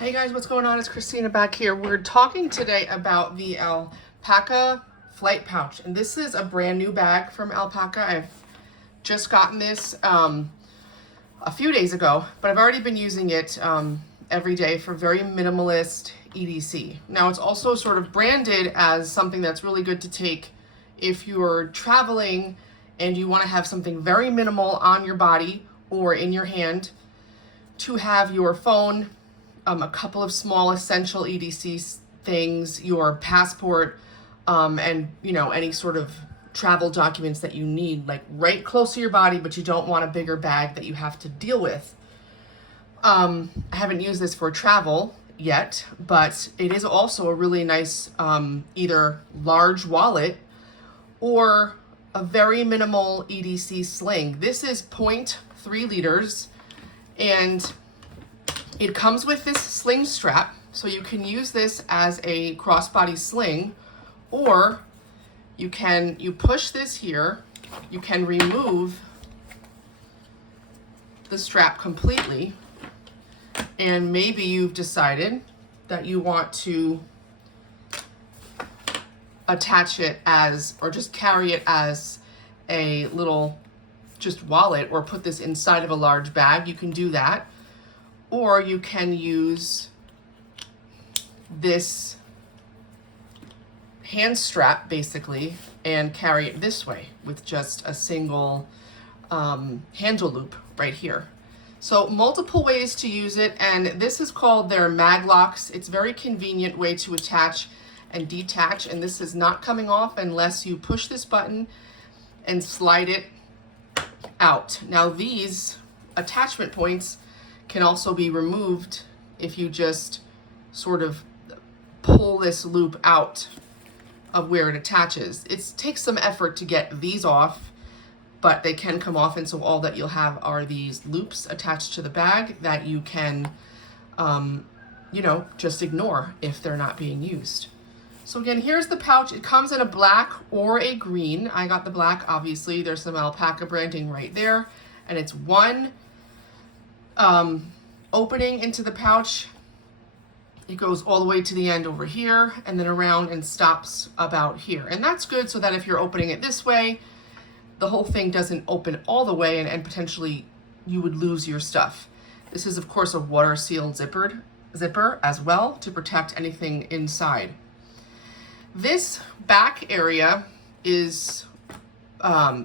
Hey guys, what's going on? It's Christina back here. We're talking today about the Alpaka flight pouch. And this is a brand new bag from Alpaka. I've just gotten this a few days ago, but I've already been using it every day for very minimalist EDC. Now it's also sort of branded as something that's really good to take if you're traveling and you want to have something very minimal on your body or in your hand to have your phone, a couple of small essential EDC things, your passport, and any sort of travel documents that you need, like right close to your body, but you don't want a bigger bag that you have to deal with. I haven't used this for travel yet, but it is also a really nice either large wallet or a very minimal EDC sling. This is 0.3 liters and it comes with this sling strap, so you can use this as a crossbody sling, or you push this here, you can remove the strap completely, and maybe you've decided that you want to attach it as, or just carry it as a little just wallet, or put this inside of a large bag. You can do that. Or you can use this hand strap basically and carry it this way with just a single handle loop right here. So multiple ways to use it, and this is called their mag locks. It's a very convenient way to attach and detach, and this is not coming off unless you push this button and slide it out. Now these attachment points can also be removed if you just sort of pull this loop out of where it attaches. It takes some effort to get these off, but they can come off, and so all that you'll have are these loops attached to the bag that you can, just ignore if they're not being used. So again, here's the pouch. It comes in a black or a green. I got the black, obviously. There's some Alpaka branding right there, and it's one opening into the pouch. It goes all the way to the end over here and then around and stops about here. And that's good so that if you're opening it this way, the whole thing doesn't open all the way and potentially you would lose your stuff. This is of course a water sealed zipper as well to protect anything inside. This back area is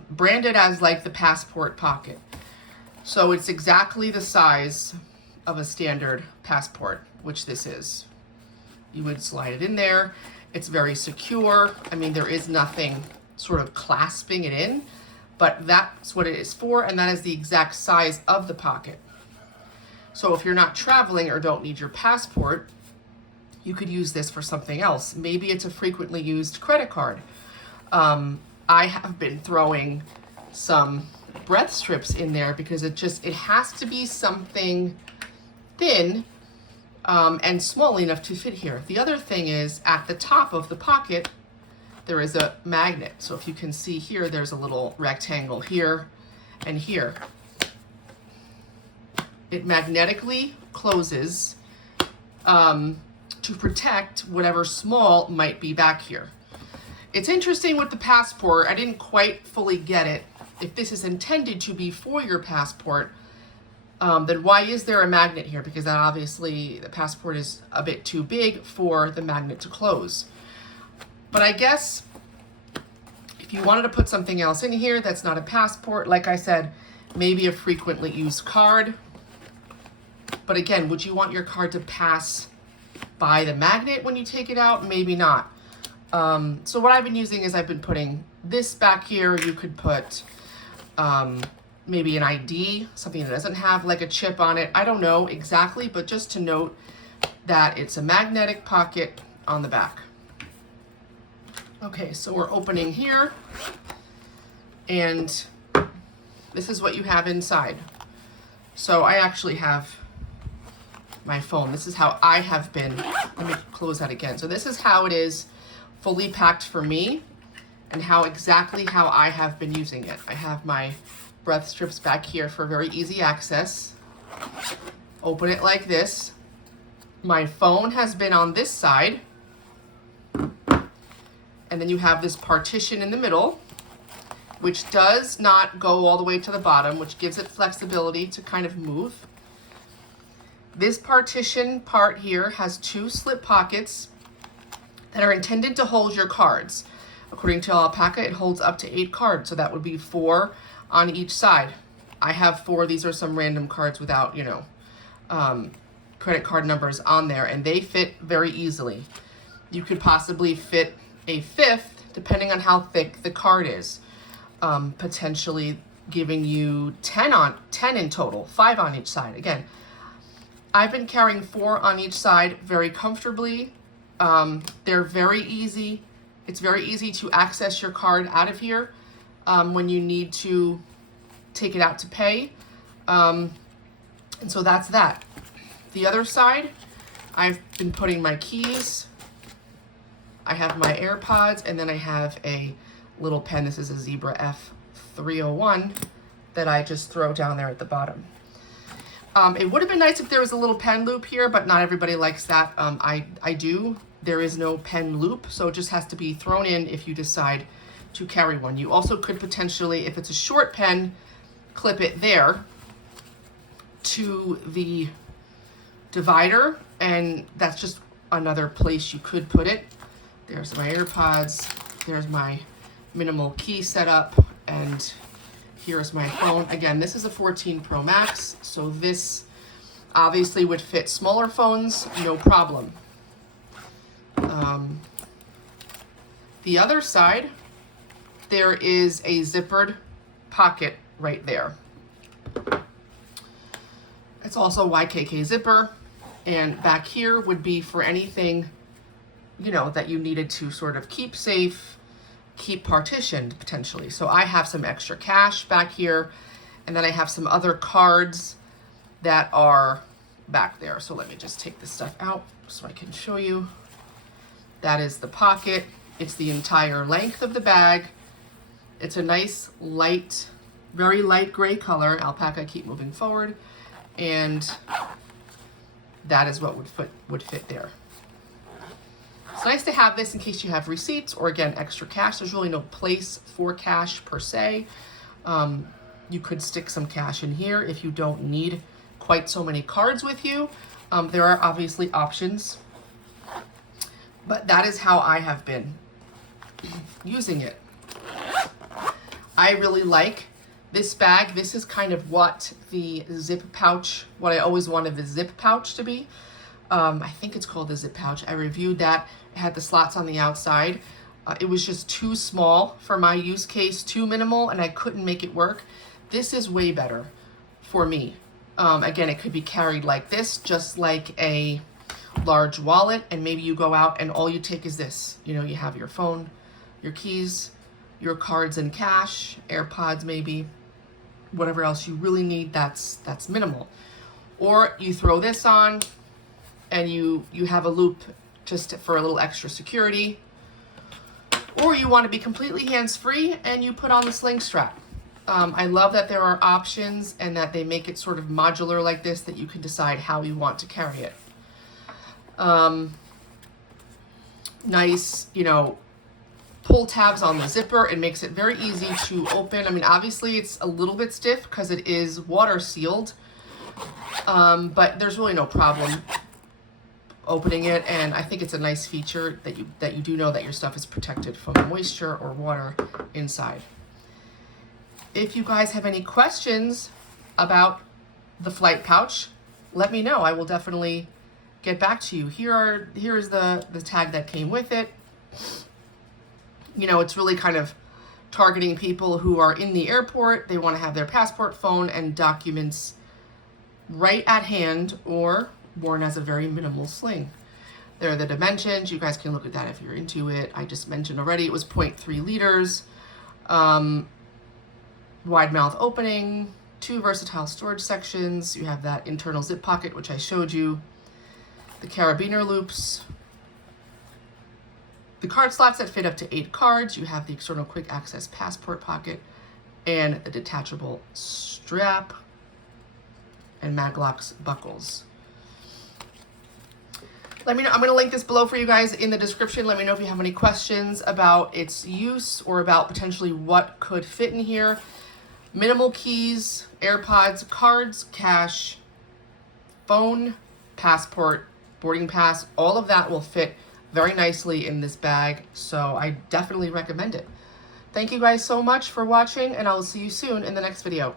branded as like the passport pocket. So it's exactly the size of a standard passport, which this is. You would slide it in there. It's very secure. I mean, there is nothing sort of clasping it in, but that's what it is for, and that is the exact size of the pocket. So if you're not traveling or don't need your passport, you could use this for something else. Maybe it's a frequently used credit card. I have been throwing some breath strips in there because it has to be something thin and small enough to fit here. The other thing is at the top of the pocket there is a magnet. So if you can see here, there's a little rectangle here and here. It magnetically closes to protect whatever small might be back here. It's interesting with the passport. I didn't quite fully get it. If this is intended to be for your passport, then why is there a magnet here? Because that obviously the passport is a bit too big for the magnet to close. But I guess if you wanted to put something else in here that's not a passport, like I said, maybe a frequently used card. But again, would you want your card to pass by the magnet when you take it out? Maybe not. So what I've been using is I've been putting this back here. You could put maybe an ID, something that doesn't have like a chip on it. I don't know exactly, but just to note that it's a magnetic pocket on the back. Okay, so we're opening here, and this is what you have inside. So I actually have my phone. This is how I have been. Let me close that again. So this is how it is fully packed for me, and exactly how I have been using it. I have my breath strips back here for very easy access. Open it like this. My phone has been on this side, and then you have this partition in the middle, which does not go all the way to the bottom, which gives it flexibility to kind of move. This partition part here has 2 slip pockets that are intended to hold your cards. According to Alpaka, it holds up to 8 cards, so that would be 4 on each side. I have 4. These are some random cards without, credit card numbers on there, and they fit very easily. You could possibly fit a 5th, depending on how thick the card is, potentially giving you 10 in total, 5 on each side. Again, I've been carrying 4 on each side very comfortably. They're very easy. It's very easy to access your card out of here when you need to take it out to pay. And so that's that. The other side, I've been putting my keys. I have my AirPods, and then I have a little pen. This is a Zebra F301 that I just throw down there at the bottom. It would have been nice if there was a little pen loop here, but not everybody likes that. I do. There is no pen loop, so it just has to be thrown in if you decide to carry one. You also could potentially, if it's a short pen, clip it there to the divider, and that's just another place you could put it. There's my AirPods, there's my minimal key setup, and here's my phone. Again, this is a 14 Pro Max, so this obviously would fit smaller phones, no problem. The other side, there is a zippered pocket right there. It's also YKK zipper, and back here would be for anything, that you needed to sort of keep safe, keep partitioned potentially. So I have some extra cash back here, and then I have some other cards that are back there. So let me just take this stuff out so I can show you. That is the pocket. It's the entire length of the bag. It's a nice light, very light gray color. Alpaca, keep moving forward. And that is what would fit there. It's nice to have this in case you have receipts or, again, extra cash. There's really no place for cash per se. You could stick some cash in here if you don't need quite so many cards with you. There are obviously options, but that is how I have been using it. I really like this bag. This is kind of what the zip pouch, what I always wanted the zip pouch to be. I think it's called the zip pouch. I reviewed that. It had the slots on the outside. It was just too small for my use case, too minimal, and I couldn't make it work. This is way better for me. Again, it could be carried like this, just like a large wallet, and maybe you go out and all you take is this. You have your phone, your keys, your cards and cash, AirPods maybe, whatever else you really need that's minimal. Or you throw this on and you have a loop just for a little extra security. Or you want to be completely hands-free and you put on the sling strap. I love that there are options and that they make it sort of modular like this, that you can decide how you want to carry it. Nice, pull tabs on the zipper. It makes it very easy to open. I mean, obviously it's a little bit stiff because it is water sealed, but there's really no problem opening it. And I think it's a nice feature that you do know that your stuff is protected from moisture or water inside. If you guys have any questions about the flight pouch, let me know. I will definitely get back to you. Here is the tag that came with it. It's really kind of targeting people who are in the airport. They want to have their passport, phone, and documents right at hand or worn as a very minimal sling. There are the dimensions. You guys can look at that if you're into it. I just mentioned already it was 0.3 liters. Wide mouth opening, 2 versatile storage sections. You have that internal zip pocket, which I showed you. The carabiner loops. The card slots that fit up to 8 cards. You have the external quick access passport pocket and the detachable strap and maglocks buckles. Let me know. I'm going to link this below for you guys in the description. Let me know if you have any questions about its use or about potentially what could fit in here. Minimal keys, AirPods, cards, cash, phone, passport, boarding pass, all of that will fit very nicely in this bag. So I definitely recommend it. Thank you guys so much for watching, and I will see you soon in the next video.